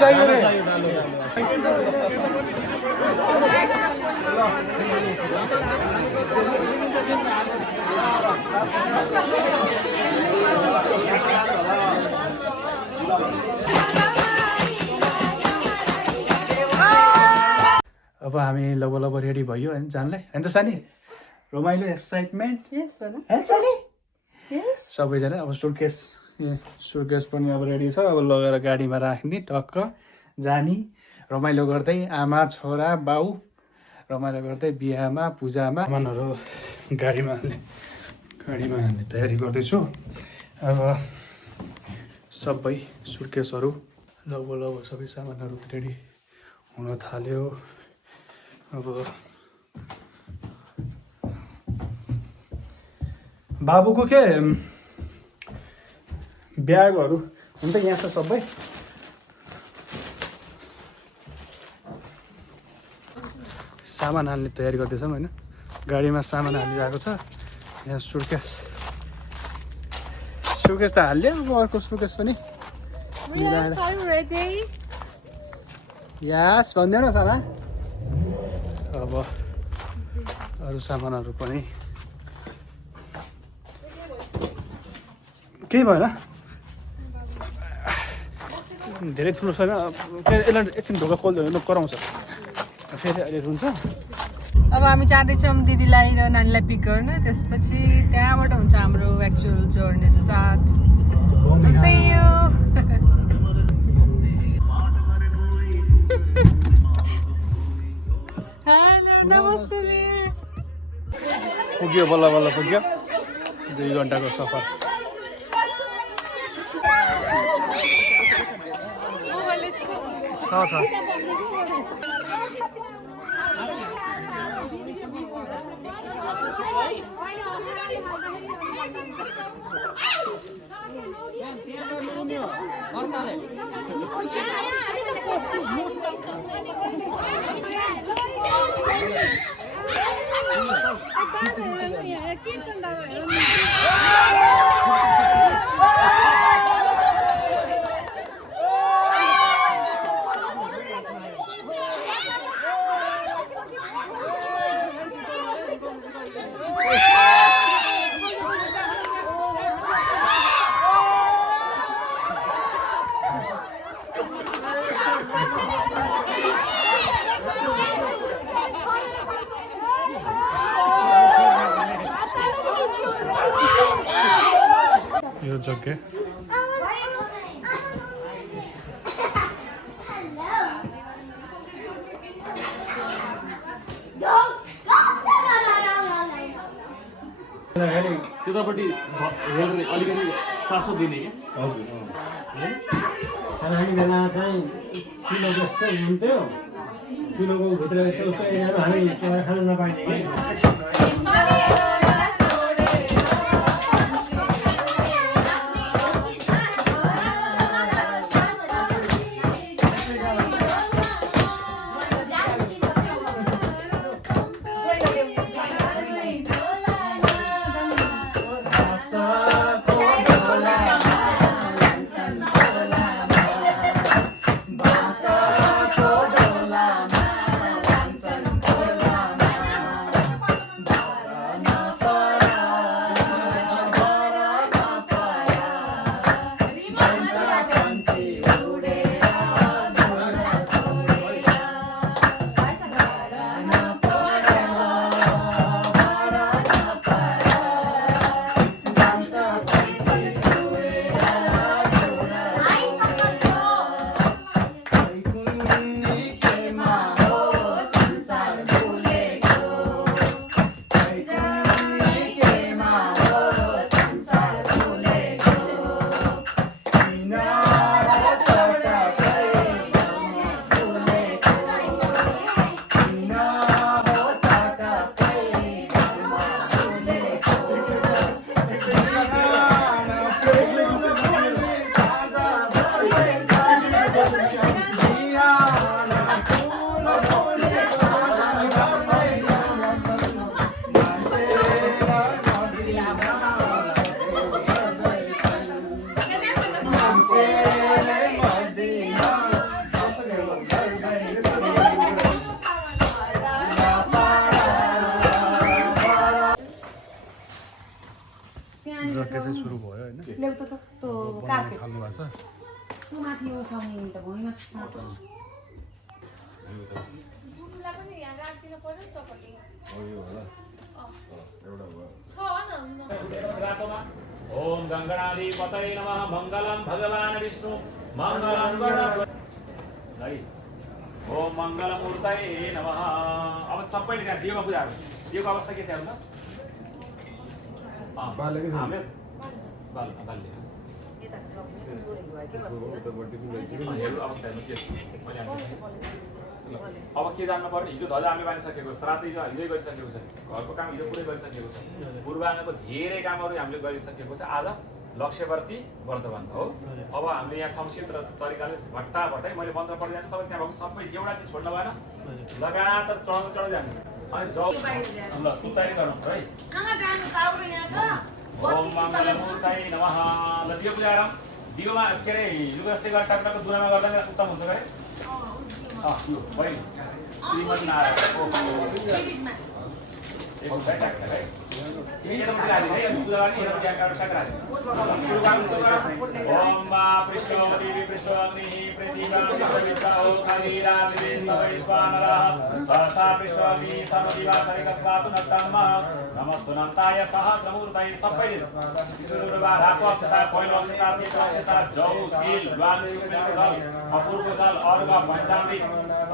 चाहिए रे अब हामी लगभग रेडी भयो होइन जानलाई होइन त सानी रमाइलो एक्साइटमेन्ट सबैजना अब सुर्केस पनि अब रेडी छ अब लगेर गाडीमा राख्ने टक्क जाने रमाइलो गर्दै आमा छोरा बाउ रमाइलो गर्दै बिहामा पूजामा सामानहरू गाडीमा हाल्ने तयारी गर्दैछु अब सबै सुर्केसहरू लगभग सबै सामानहरू रेडी हुन थाल्यो अब बाबुको के ब्यागहरू हुन त यहाँ छ सबै सामान हाल्ने तयारी गर्दैछौँ होइन गाडीमा सामान हालिरहेको छ यहाँ सुर्केस त हाल्यो अब अर्को सुर्केस पनि यस भनिदेऊ न साना अब अरू सामानहरू पनि केही भएन धेरै ठुलो छैन यसलाई एकछिन ढोका खोल्दैन कराउँछ फेरि अहिले हुन्छ अब हामी जाँदैछौँ दिदीलाई र नानीलाई पिक गर्न त्यसपछि त्यहाँबाट हुन्छ हाम्रो एक्चुअल जर्नी स्टार्ट हेलो नमस्ते पुग्यो बल्ल बल्ल पुग्यो 2 घन्टाको सफर छ यो जग्गा त्यतापट्टि हेर्ने अलिकति चासो दिने क्या हजुर खाने बेला चाहिँ किलो जस्तै हुन्थ्यो किलोको भित्र यस्तो हामी खान नपाइने कि छ ओम गंगनाधिपतये नमः मंगलम भगवान विष्णु मंगलम गणपति ओम मंगलमूर्तये नमः। अब सबैले त्यहाँ दियोको पूजा दियोको अवस्था के छ हेर्नु त हामीले हेर्नु अवस्था हेर्नु के छ मैले अब के जान्नु पर्ने हिजो ध्वजा हामीले बानिसकेको श्राद्ध हिजै गरिसकेको छ घरको काम हिजो पुरै गरिसकेको छ पूर्वाङ्गको धेरै कामहरू हामीले गरिसकेको छ आज लक्ष्यवर्ती वर्तमान हो। अब हामीले यहाँ संक्षिप्त तरिकाले भट्टाभट्टै मैले मन्त्र पढ्दै जान्छु तपाईँ त्यहाँ भएको सबै एउटा चिज छोड्नु भएन लगातार चढ्दै जाने अनि जाउ ल तयारी गर्नु है। ओम मङ्गलमूर्तये नमः। ल दियो बुझाएर दियोमा के अरे हिजो जस्तै गरेर टाकटाको दुरामा गर्दा उत्तम हुन्छ गरे यो पहिलो श्रीमती नारायण ओम पृष्ठवती पृष्ठवग्निः पृथिव्यां सहसा पृष्ठवग्निः सर्वदिवासरिकस्वातु नत्तम नमस्तुनन्ताय सहस्रमूर्तये सबैले धाको अक्षता पहिलो अक्षता सेतो अक्षता जौ तिल ज्वान सुमेल अपूर्व जल अर्घ पञ्चामृत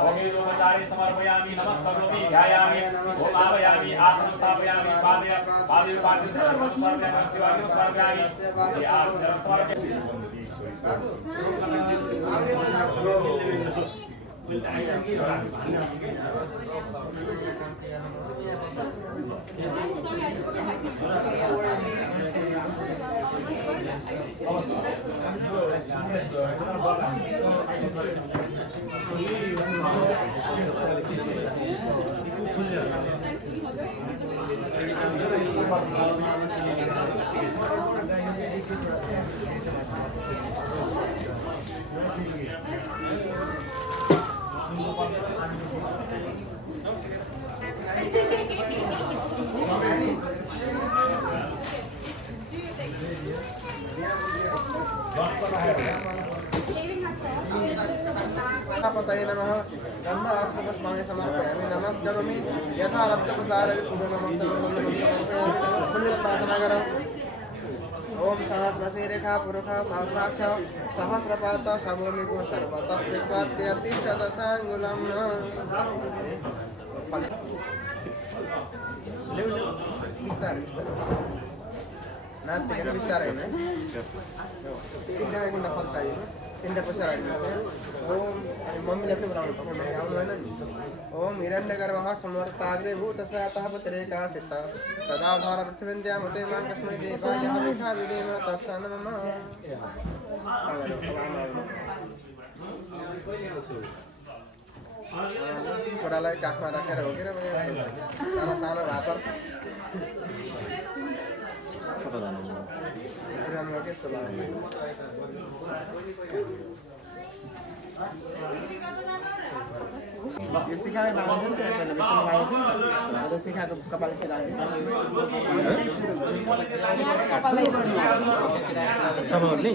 होमेदोपचारे समर्पयामि नमस्तकरोमि ध्यायामि होमावयामि आसनं स्थापयामि पादे पादे पतये नमः गन्ध अक्षतपुष्पाणि समर्पयामि नमस्करोमि यथा रक्तप्रचारे पूजनमं समर्पयामि पुण्यप्रार्थना करो। ओम सहस्रशीरेखा पुरुषा सहस्राक्ष सहस्रपात शभूमिको सर्वतत्त्वत्यतिष्ठदशाङ्गुलम् नात्य विस्तार है एकदम नफल चाहिए तिनटा पैसा राख्नु ओम मम्मीले पनि बनाउनु पर्छ मम्मी आउनु हैन नि ओम हिरण्यगर्भः समर्ताग्रे भूतसातः पत्रेका सिता सदा धार पृथ्वीन्द्या मते मां कस्मै देवाय हविखा विदेम तत्सनम छोरालाई काखमा राखेर हो कि सानो सानो भापर इरानमा के सल्लाह यो सिकाए बाबा छ नि त पहिले बेसन लगाएको थियो नि त अब सिकाएको कपाल खेलायो सबैले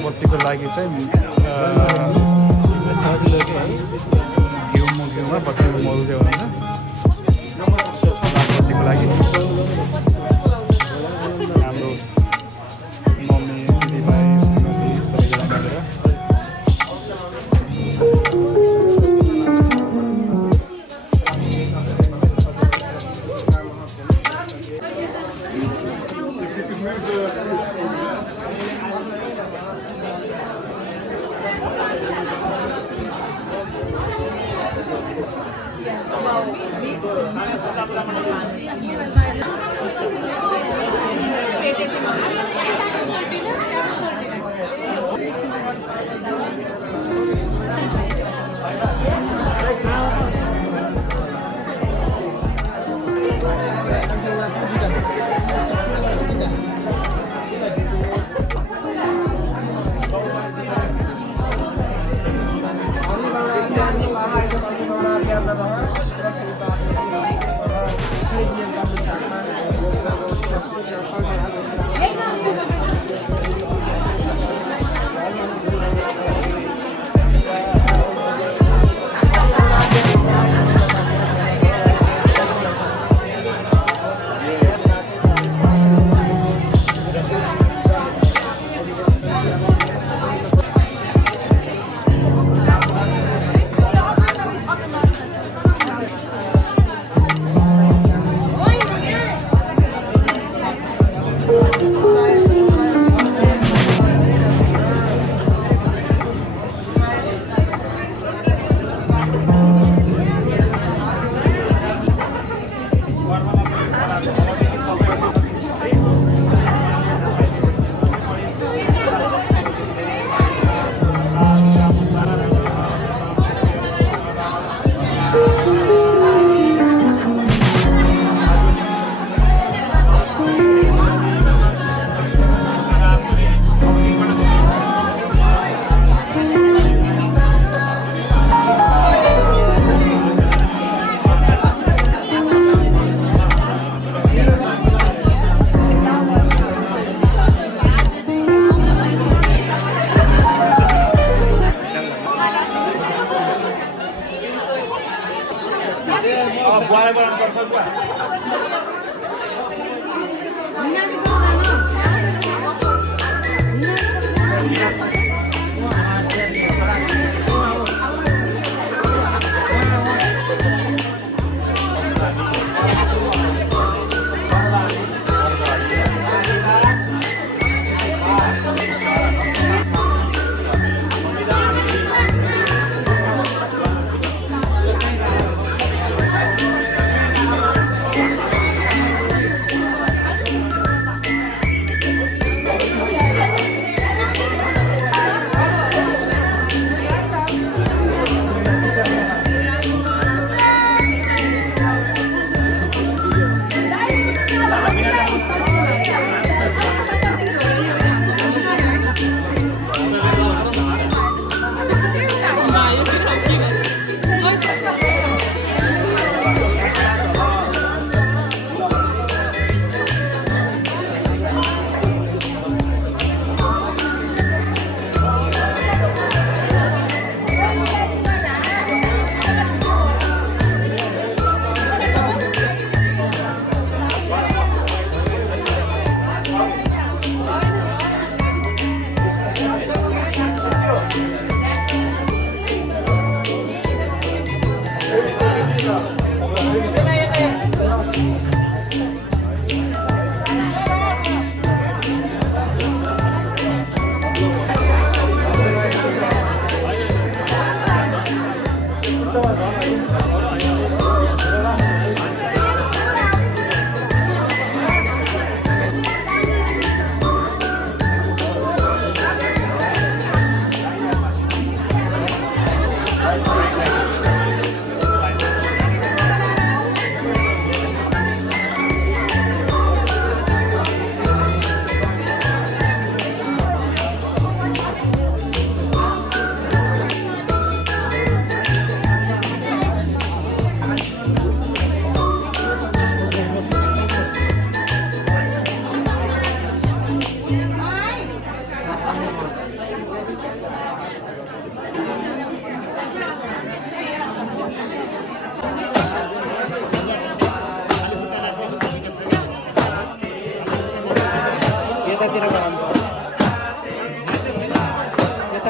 बत्तीको लागि चाहिँ घिउमा बत्तीको मरु चाहिँ हुन्छ बत्तीको लागि हाम्रो मम्मी दिदीभाइ श्रीमती सबैजना मिलेर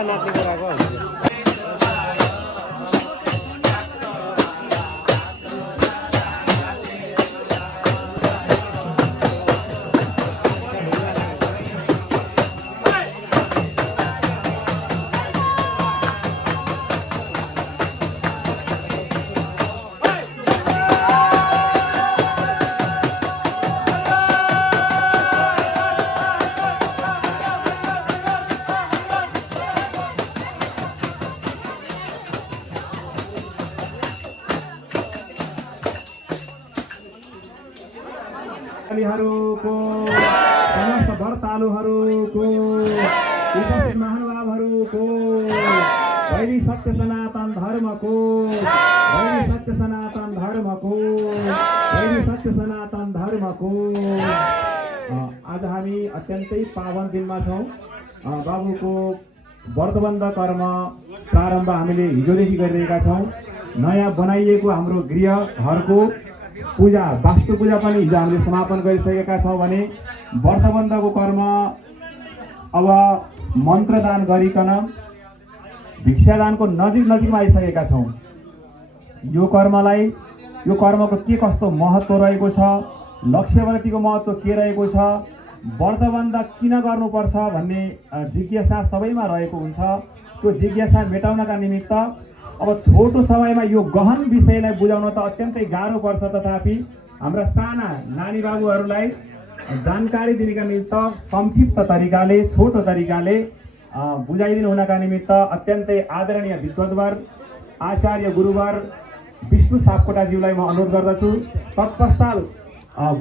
नाच्ने कुराको को समस्त व्रतालुहरूको उपस्थित महानुभावहरूको वैरी सत्य सनातन धर्मको वैरी सत्य सनातन धर्मको वैरी सत्य सनातन धर्मको आज हामी अत्यन्तै पावन दिनमा छौँ। बाबुको व्रतबन्ध कर्म प्रारम्भ हामीले हिजोदेखि गरिरहेका छौँ। नयाँ बनाइएको हाम्रो गृह घरको पूजा वास्तु पूजा पनि हिजो हामीले समापन गरिसकेका छौँ भने व्रतबन्धको कर्म अब मन्त्रदान गरिकन भिक्षादानको नजिकमा आइसकेका छौँ। यो कर्मको के कस्तो महत्त्व रहेको छ, लक्ष्यवृत्तिको महत्त्व के रहेको छ, व्रतबन्ध किन गर्नुपर्छ भन्ने जिज्ञासा सबैमा रहेको हुन्छ। त्यो जिज्ञासा मेटाउनका निमित्त अब छोटो समयमा यो गहन विषयलाई बुझाउन त अत्यन्तै गाह्रो पर्छ, तथापि हाम्रा साना नानी बाबुहरूलाई जानकारी दिनका निमित्त संक्षिप्त तरिकाले छोटो तरिकाले बुझाइदिनु हुनका निमित्त अत्यन्तै आदरणीय विद्वद्वर आचार्य गुरुवर विष्णु सापकोटाज्यूलाई म अनुरोध गर्दछु। तत्पश्चात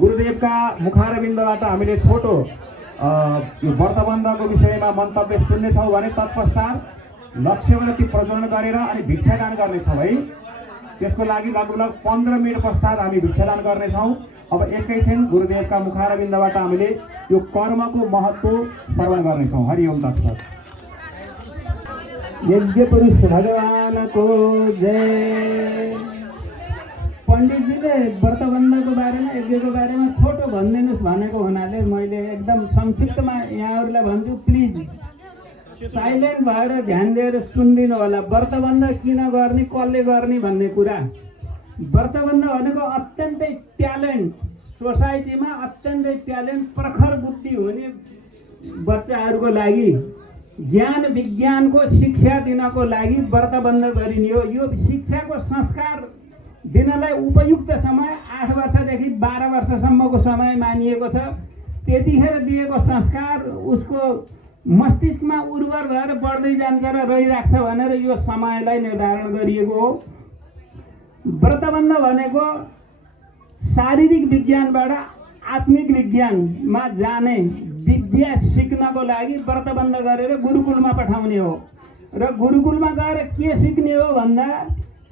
गुरुदेवका मुखारविन्दबाट हामीले छोटो यो व्रतबन्धको विषयमा मन्तव्य सुन्नेछौँ भने तत्पश्चात लक्ष्यवृत्ति प्रज्वलन गरेर अनि भिक्षादान गर्नेछौँ है। त्यसको लागि लगभग 15 मिनट पश्चात हामी भिक्षादान गर्नेछौँ। अब एकैछिन गुरुदेवका मुखारविन्दबाट हामीले यो कर्मको महत्त्व श्रवण गर्नेछौँ। हरि ओम तत्सत्। यज्ञ पुरुष भगवानको जय। पण्डितजीले व्रतबन्धको बारेमा यज्ञको बारेमा छोटो भनिदिनुहोस् भनेको हुनाले मैले एकदम संक्षिप्तमा यहाँहरूलाई भन्छु। प्लिज साइलेन्ट भएर ध्यान दिएर सुनिदिनु होला। व्रतबन्ध किन गर्ने, कसले गर्ने भन्ने कुरा। व्रतबन्ध भनेको अत्यन्तै ट्यालेन्ट, सोसाइटीमा अत्यन्तै ट्यालेन्ट प्रखर बुद्धि हुने बच्चाहरूको लागि ज्ञान विज्ञानको शिक्षा दिनको लागि व्रतबन्ध गरिने हो। यो शिक्षाको संस्कार दिनलाई उपयुक्त समय 8 वर्षदेखि 12 वर्षसम्मको समय मानिएको छ। त्यतिखेर दिएको संस्कार उसको मस्तिष्कमा उर्वर भएर बढ्दै जान्छ र रहिराख्छ भनेर यो समयलाई निर्धारण गरिएको हो। व्रतबन्ध भनेको शारीरिक विज्ञानबाट आत्मिक विज्ञानमा जाने विद्या सिक्नको लागि व्रतबन्ध गरेर गुरुकुलमा पठाउने हो। र गुरुकुलमा गएर के सिक्ने हो भन्दा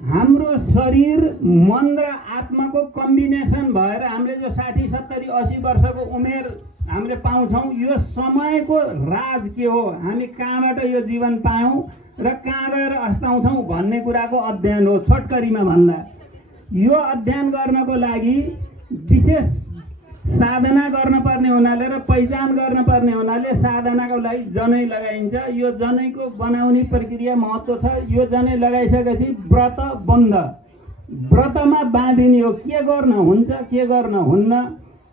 हाम्रो शरीर मन र आत्माको कम्बिनेसन भएर हामीले जो 60, 70, 80 वर्षको उमेर हामीले पाउँछौँ, यो समयको राज के हो, हामी कहाँबाट यो जीवन पायौँ र कहाँ गएर अस्ताउँछौँ भन्ने कुराको अध्ययन हो। छोटकरीमा भन्दा यो अध्ययन गर्नको लागि विशेष साधना गर्नुपर्ने हुनाले र पहिचान गर्नुपर्ने हुनाले साधनाको लागि जनै लगाइन्छ। यो जनैको बनाउने प्रक्रिया महत्त्व छ। यो जनै लगाइसकेपछि व्रत बन्ध, व्रतमा बाँधिने हो। के गर्न हुन्छ, के गर्न हुन्न,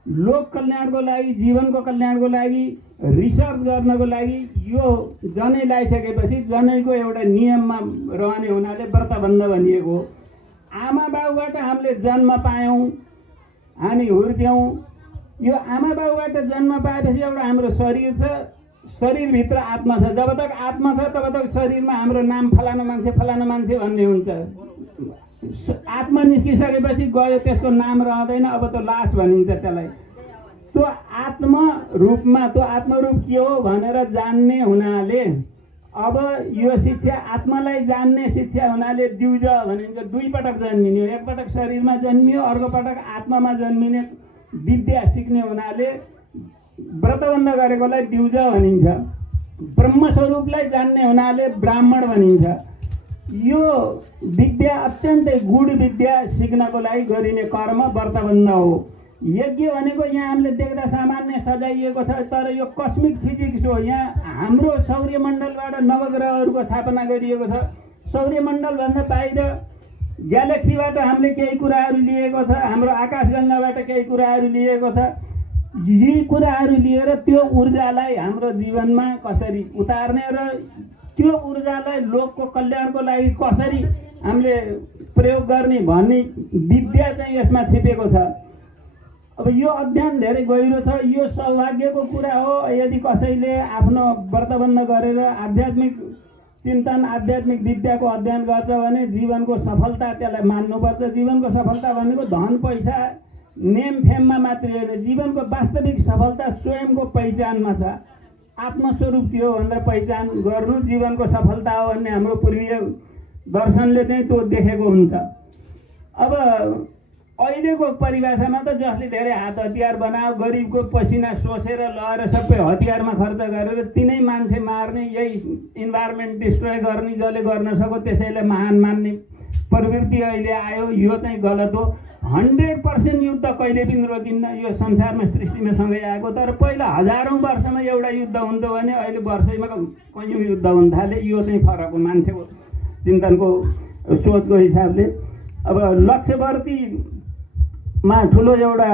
लोक कल्याणको लागि, जीवनको कल्याणको लागि, रिसर्च गर्नको लागि यो जनै लगाइसकेपछि जनैको एउटा नियममा रहने हुनाले व्रतबन्ध भनिएको हो। आमा बाबुबाट हामीले जन्म पायौँ, हामी हुर्क्यौँ। यो आमा बाबुबाट जन्म पाएपछि एउटा हाम्रो शरीर छ, शरीरभित्र आत्मा छ। जब तक आत्मा छ तब तक शरीरमा हाम्रो नाम फलाना मान्छे भन्ने हुन्छ। आत्मा निस्किसकेपछि गयो, त्यसको नाम रहँदैन, अब त लास भनिन्छ त्यसलाई। त्यो आत्मा रूपमा, त्यो आत्मरूप के हो भनेर जान्ने हुनाले अब यो शिक्षा आत्मालाई जान्ने शिक्षा हुनाले द्विज भनिन्छ। 2 पटक जन्मिने हो। एक पटक शरीरमा जन्मियो, अर्को पटक आत्मामा जन्मिने विद्या सिक्ने हुनाले व्रतबन्ध गरेकोलाई द्विज भनिन्छ। ब्रह्मस्वरूपलाई जान्ने हुनाले ब्राह्मण भनिन्छ। यो विद्या अत्यन्तै गूढ विद्या सिक्नको लागि गरिने कर्म व्रतबन्ध हो। यज्ञ भनेको यहाँ हामीले देख्दा सामान्य सजाइएको छ, तर यो कस्मिक फिजिक्स हो। यहाँ हाम्रो सौर्यमण्डलबाट नवग्रहहरूको स्थापना गरिएको छ। सौर्यमण्डलभन्दा बाहिर ग्यालेक्सीबाट हामीले केही कुराहरू लिएको छ, हाम्रो आकाशगङ्गाबाट केही कुराहरू लिएको छ। यी कुराहरू लिएर त्यो ऊर्जालाई हाम्रो जीवनमा कसरी उतार्ने र त्यो ऊर्जालाई लोकको कल्याणको लागि कसरी हामीले प्रयोग गर्ने भन्ने विद्या चाहिँ यसमा छिपेको छ। अब यो अध्ययन धेरै गहिरो छ। यो सौभाग्यको कुरा हो यदि कसैले आफ्नो व्रतबन्ध गरेर आध्यात्मिक चिन्तन, आध्यात्मिक विद्याको अध्ययन गर्छ भने जीवनको सफलता त्यसलाई मान्नुपर्छ। जीवनको सफलता भनेको धन पैसा नेम फेममा मात्रै होइन, जीवनको वास्तविक सफलता स्वयंको पहिचानमा छ। आत्मस्वरूप त्यो भनेर पहिचान गर्नु जीवनको सफलता हो भन्ने हाम्रो पूर्वीय दर्शनले चाहिँ त्यो देखेको हुन्छ। अब अहिलेको परिभाषामा त जसले धेरै हात हतियार बनायो, गरिबको पसिना सोसेर लगाएर सबै हतियारमा खर्च गरेर तिनै मान्छे मार्ने, यही इन्भाइरोमेन्ट डिस्ट्रोय गर्ने, जसले गर्न सक्यो त्यसैलाई महान मान्ने प्रवृत्ति अहिले आयो। यो चाहिँ गलत हो। 100% युद्ध कहिले पनि रोकिन्न। यो संसारमा सृष्टिमा सँगै आएको, तर पहिला हजारौँ वर्षमा एउटा युद्ध हुन्थ्यो भने अहिले वर्षैमा कयौँ युद्ध हुन थाले। यो चाहिँ फरक हो मान्छेको चिन्तनको सोचको हिसाबले। अब लक्ष्यवर्तीमा ठुलो एउटा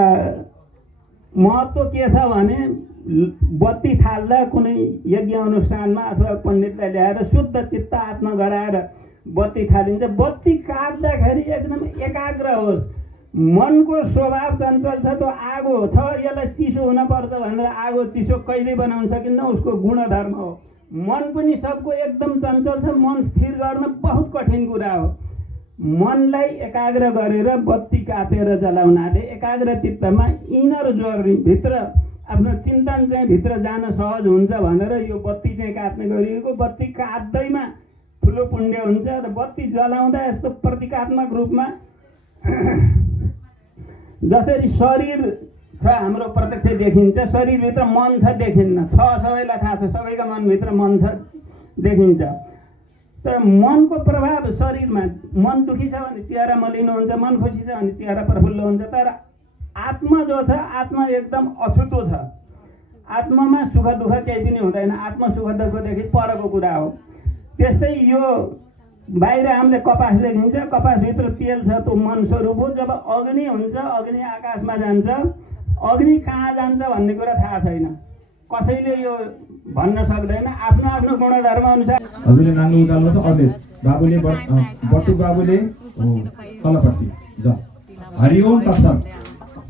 महत्त्व के छ भने बत्ती थाल्दा कुनै यज्ञ अनुष्ठानमा अथवा पण्डितलाई ल्याएर शुद्ध चित्त आत्मा गराएर बत्ती थालिन्छ। बत्ती काट्दाखेरि एकदम एकाग्र होस्। मनको स्वभाव चञ्चल छ, त्यो आगो छ, यसलाई चिसो हुनपर्छ भनेर आगो चिसो कहिल्यै बनाउन सकिन्न, उसको गुणधर्म हो। मन पनि सबको एकदम चञ्चल छ। मन स्थिर गर्न बहुत कठिन कुरा हो। मनलाई एकाग्र गरेर बत्ती काटेर जलाउनाले एकाग्र चित्तमा इनर जर्नी भित्र आफ्नो चिन्तन चाहिँ भित्र जान सहज हुन्छ भनेर यो बत्ती चाहिँ काट्ने गरिएको। बत्ती काट्दैमा ठुलो पुण्य हुन्छ र बत्ती जलाउँदा यस्तो प्रतीकात्मक रूपमा जसरी शरीर छ हाम्रो प्रत्यक्ष देखिन्छ, शरीरभित्र मन छ देखिन्न, छ सबैलाई थाहा छ, सबैका मनभित्र मन छ देखिन्छ। तर मनको प्रभाव शरीरमा, मन दुखी छ भने चेहरा मलिनो हुन्छ, मन खुसी छ भने चेहरा प्रफुल्ल हुन्छ। तर आत्मा जो छ, आत्मा एकदम अछुतो छ। आत्मामा सुख दुःख केही पनि हुँदैन। आत्मा सुख दुःखदेखि परको कुरा हो। त्यस्तै यो बाहिर हामीले कपास देखिन्छ, कपासभित्र तेल छ, त्यो मन स्वरूप हो। जब अग्नि हुन्छ, अग्नि आकाशमा जान्छ, अग्नि कहाँ जान्छ भन्ने कुरा थाहा छैन, कसैले यो भन्न सक्दैन। आफ्नो आफ्नो गुणधर्म अनुसार हजुरले नाङ्गो उकाल्नु छ, अझै बाबुले बटु बाबुले तलपट्टि जा। हरिओम तत्सत।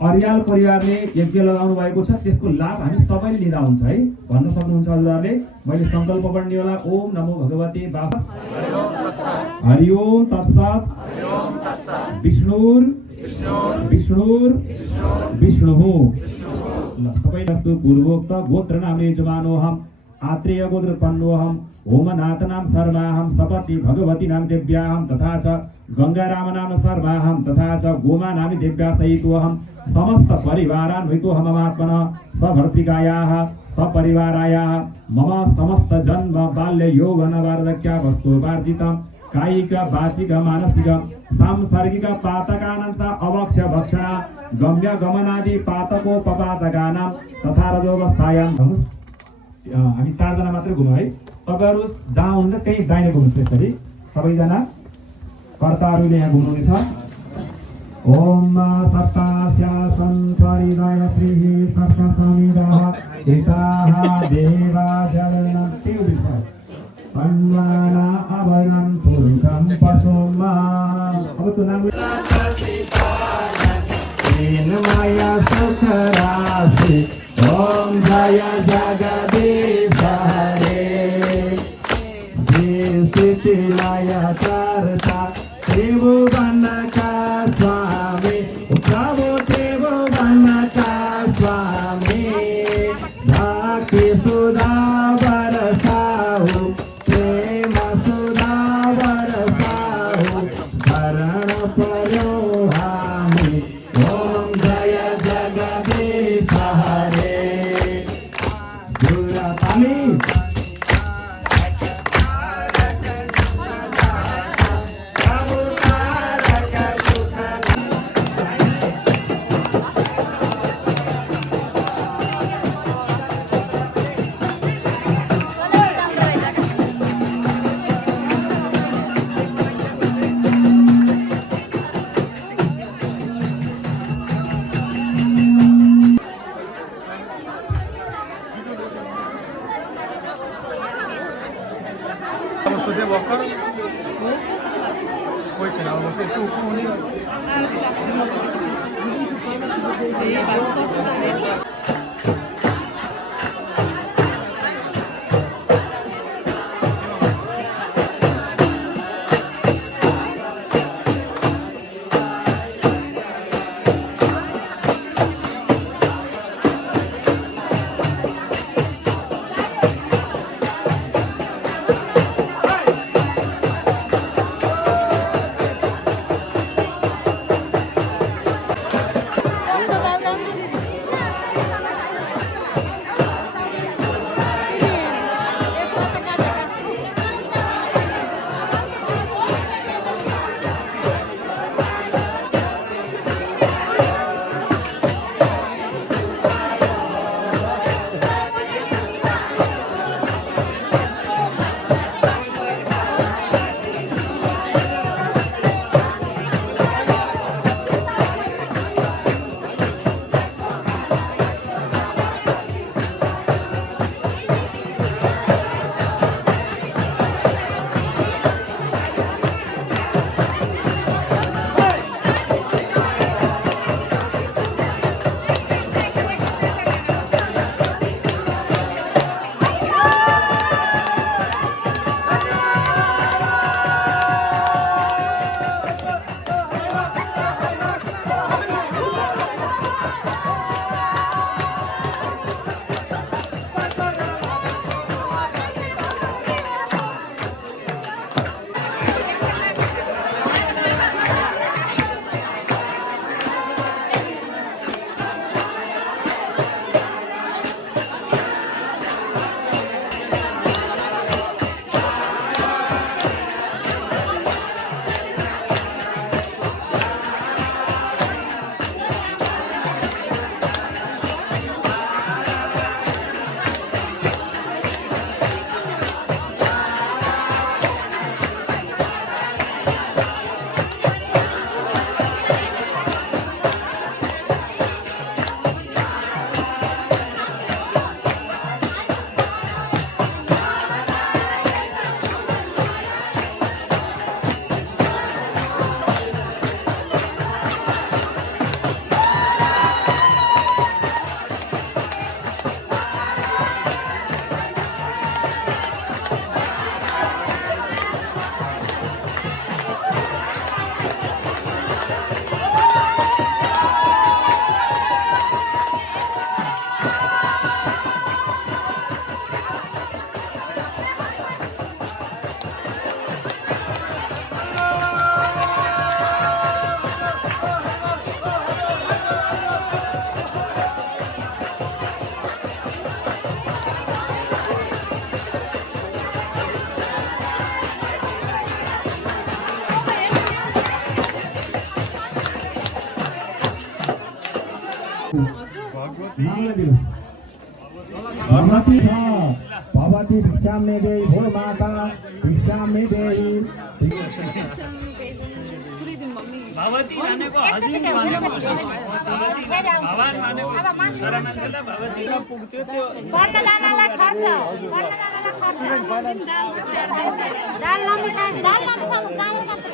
अर्याल परिवारले यज्ञ लगाउनु भएको छ, त्यसको लाभ हामी सबैले लिँदा हुन्छ है, भन्न सक्नुहुन्छ हजुरहरूले। मैले सङ्कल्प पढ्ने होला। ओम नमो भगवते वास हरिओम तत्सत विष्णुर विष्णुर विष्णुः। ल सबैजस्तो पूर्वोक्त गोत्र नामले यजमानोऽहम् आत्रेय गोत्र उत्पन्नोऽहम् होमनाथनाम सर्वाहं सपति भगवती नाम देव्याहं तथा च गंगाराम नाम सर्वाहं तथा च गोमा नाम देव्या सहितोऽहं समस्त परिवारान्वितोऽहमात्मनः सभर्तृकायाः सपरिवारायाः मम समस्त जन्म बाल्य यौवन वार्धक्यावस्थोपार्जितं कायिक वाचिक मानसिक सांसर्गिक पातकानां अवक्ष्य भक्षणा गम्य गमनादि पातकोपपातकानां तथा रजोवस्थायां। हामी 4 जना मात्रै घुमौँ है। तपाईहरु जहाँ हुन्छ त्यही दाहिने घुम्नुहोस्। त्यसरी सबैजना कर्ताहरूले यहाँ घुम्नुहुनेछ। ओम सप्तास्या संसरिदय श्रीः सप्तसमिदः हिताः देवा जलनन्ति विषय अन्वाना अभयं पुरुषं पशुमा। अब तो नाम माया सुख राशि। ओम जय जगदीश हरे स्थिति माया करता त्रिभुवन का स्वामी प्रभु त्रिभुवन का स्वामी भक्ति सुधा बरसाहु प्रेम सुधा बरसाहु शरण परो हामी। ओम जय जगदीश हरे दुरापाली म सोधेँ भर्खर कोही छैन अब फेरि उठाउने भगवती भगवती भिक्षां मे देहि भो माता भिक्षां मे देहि भगवती भनेको हजुर भनेको भगवान भनेको तर मान्छेलाई भगवतीको पुग्थ्यो त्यो दाल नमिसाउनु चामल मात्र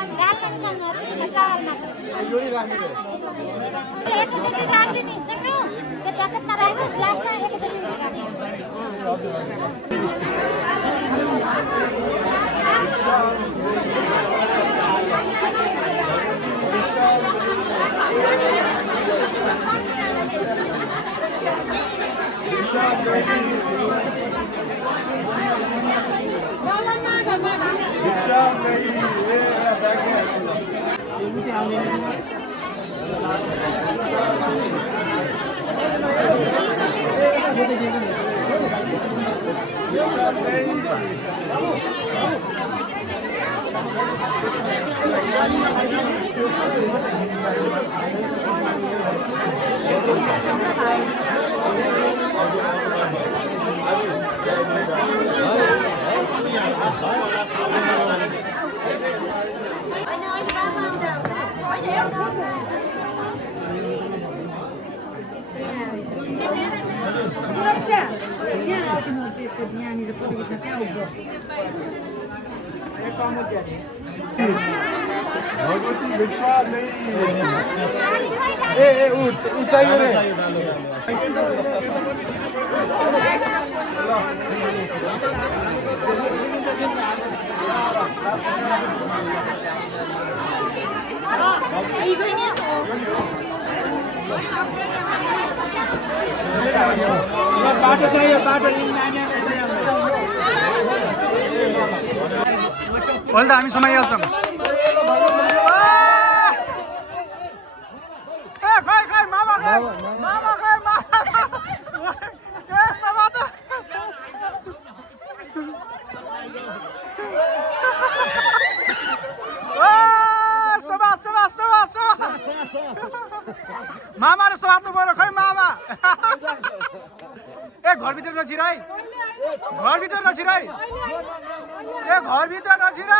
दाल नमिसाउनु चामल मात्र एकैचोटि राख्यो नि सुन्नु त्यो प्याकेटमा राख्नुहोस् लास्टमा एकैचोटि सुरक्षा भगवती विश्वास नहीं ए ऊंचाई रे बाटो चाहियो बाटो अहिले त हामी समाइहाल्छौँ मामाले समात्नु पर्यो खै मामा ए घरभित्र नछिर है घरभित्र नछिर है ए घरभित्र नछिर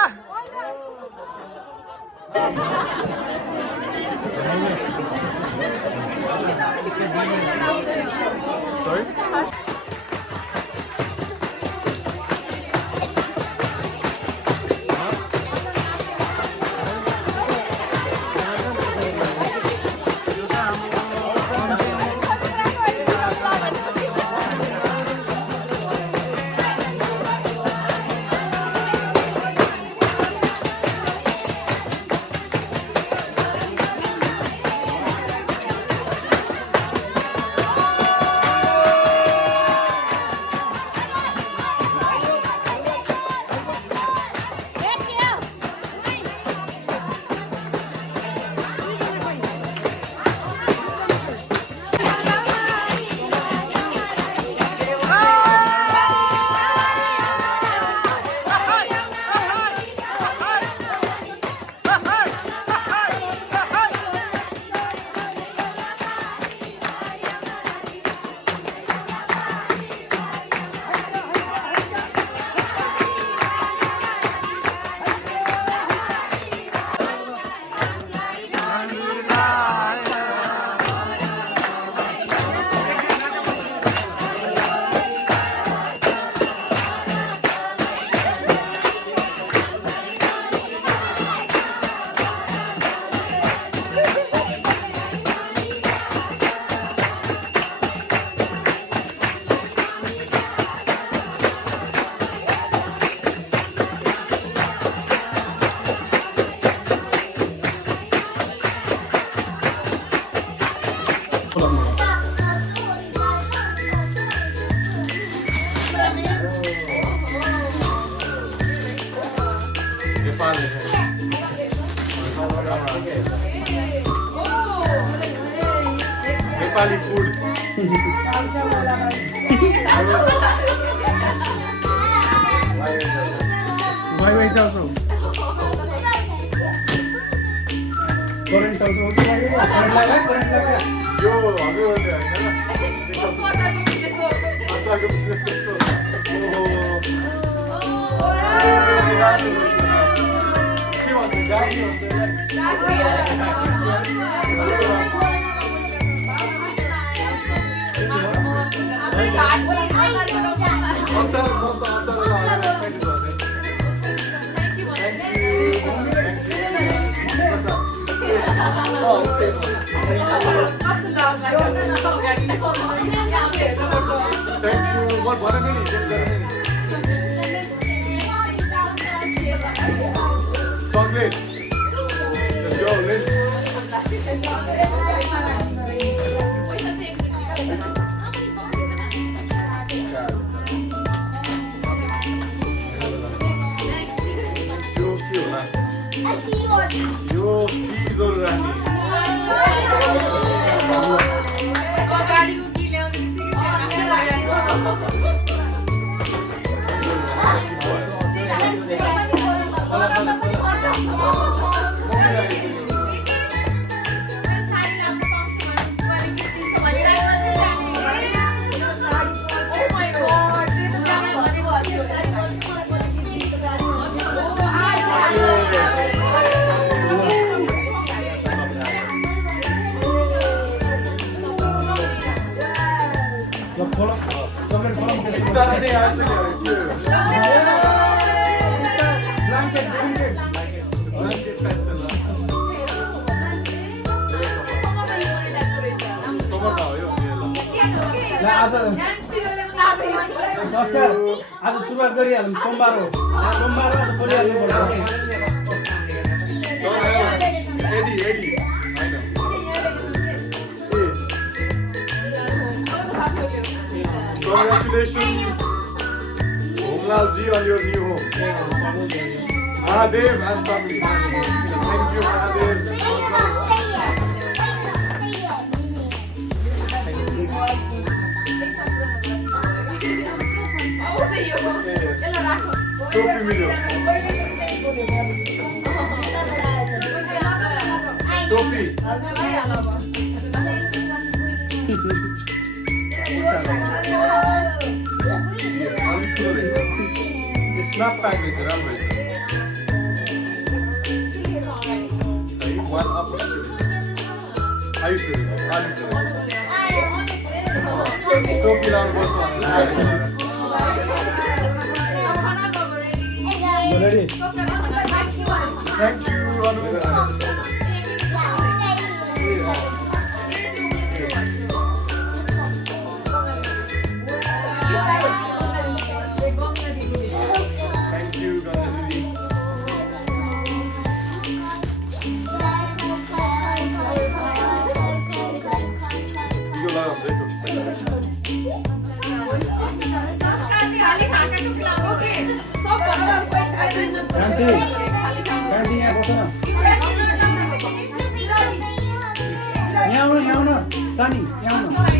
नेपाली फूड भाइ भाइ चाउचाउ करेन्ट चाउचाउ के लाग्यो करेन्ट लाग्यो यो हाम्रो हैन अचारको बिजनेस कस्तो के भन्छ गाडी भन्छ Chocolate. Let's go, let's. यो चीजहरु राख्ने Hey, I see you. Blanket festival. Tomato, yo. ल आज नमस्कार आज सुरुवात गरिहालौँ सोमबार हो सोमबार आज बोलिहाल्नु पर्छ Eddie. I know. Congratulations, Bhumlal ji, on your new home. Mahadev and family. Thank you, Mahadev. Trophy मिल्यो टोपी स्नैप पैक रहेछ राम्रो रहेछ one up टोपी लाउनु पर्छ ready Thank you, Anu. Thank you, Gandhi. You love कान्छी यहाँ बस न यहाँ आउनु सानी यहाँ आउनु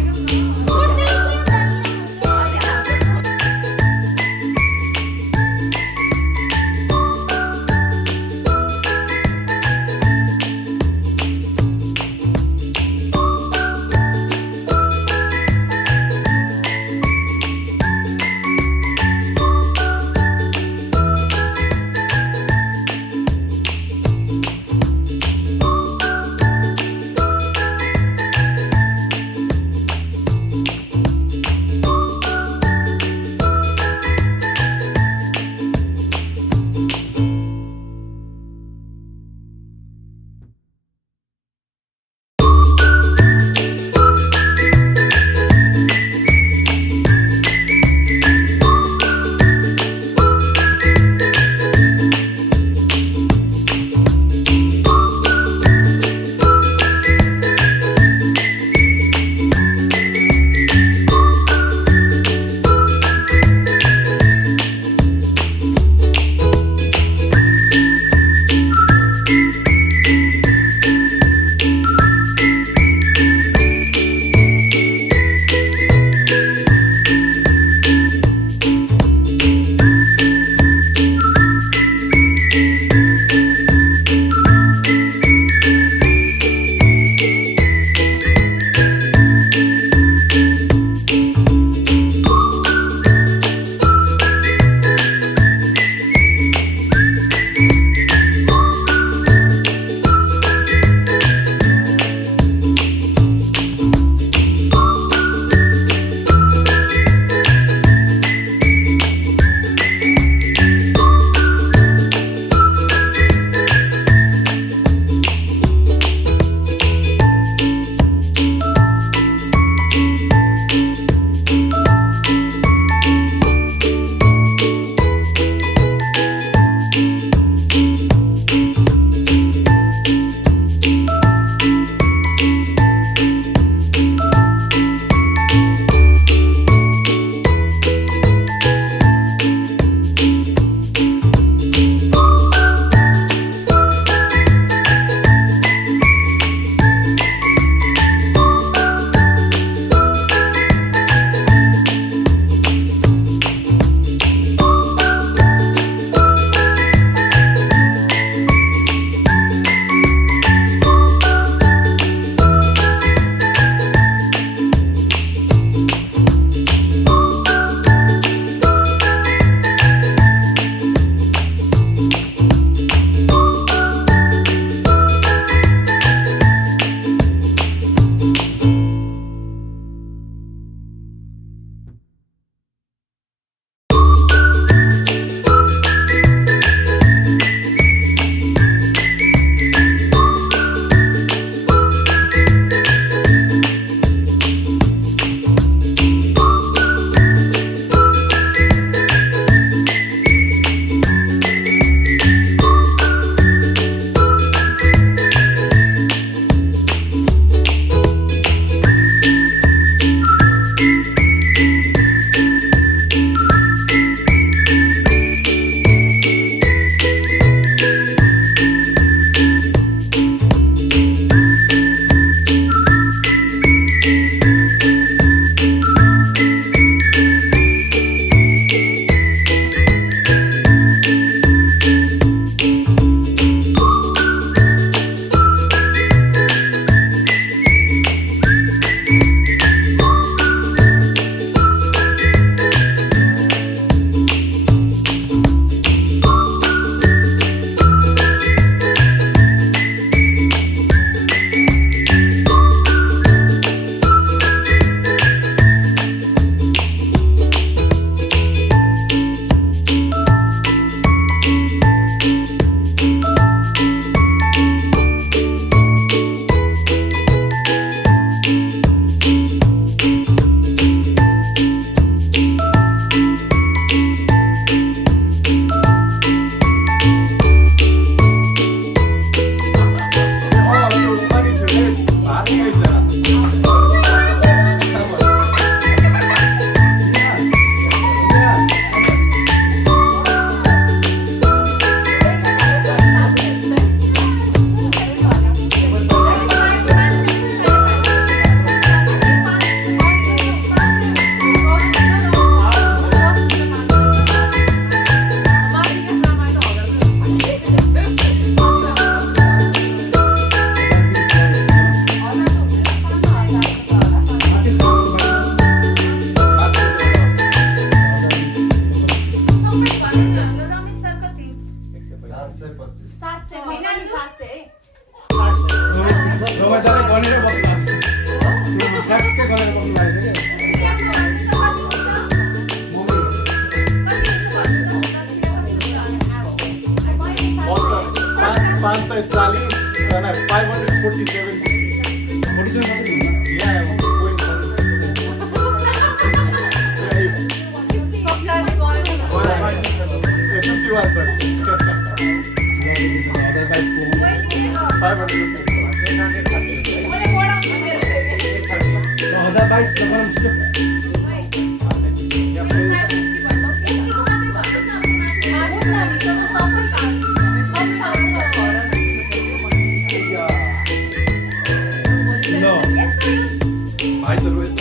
540, 547. Yeah, going fun. Yeah, 51, sorry. 500 rupees. 22 लगाउनु छिटो। भाइ त रोएछ।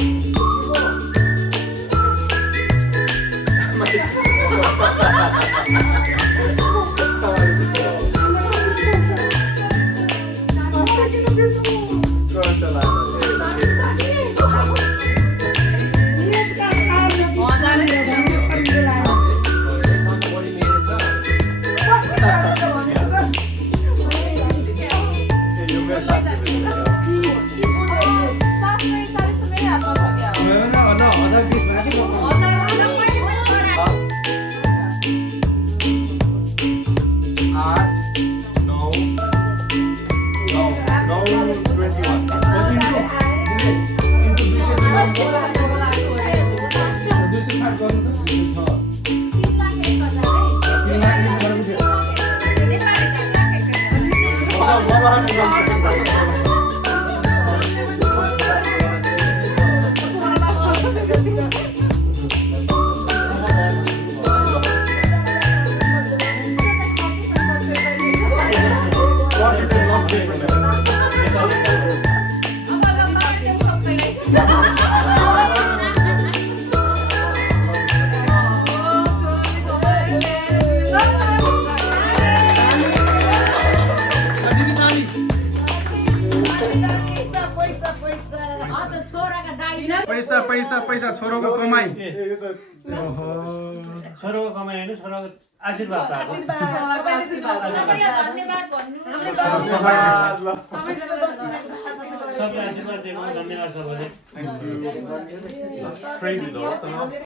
पैसा पैसा पैसा छोरोको कमाई। छोरोको कमाइ होइन, छोरोको आशीर्वाद पाएको। सबैलाई आशीर्वाद दिएको धन्यवाद सबैले। Crazy though.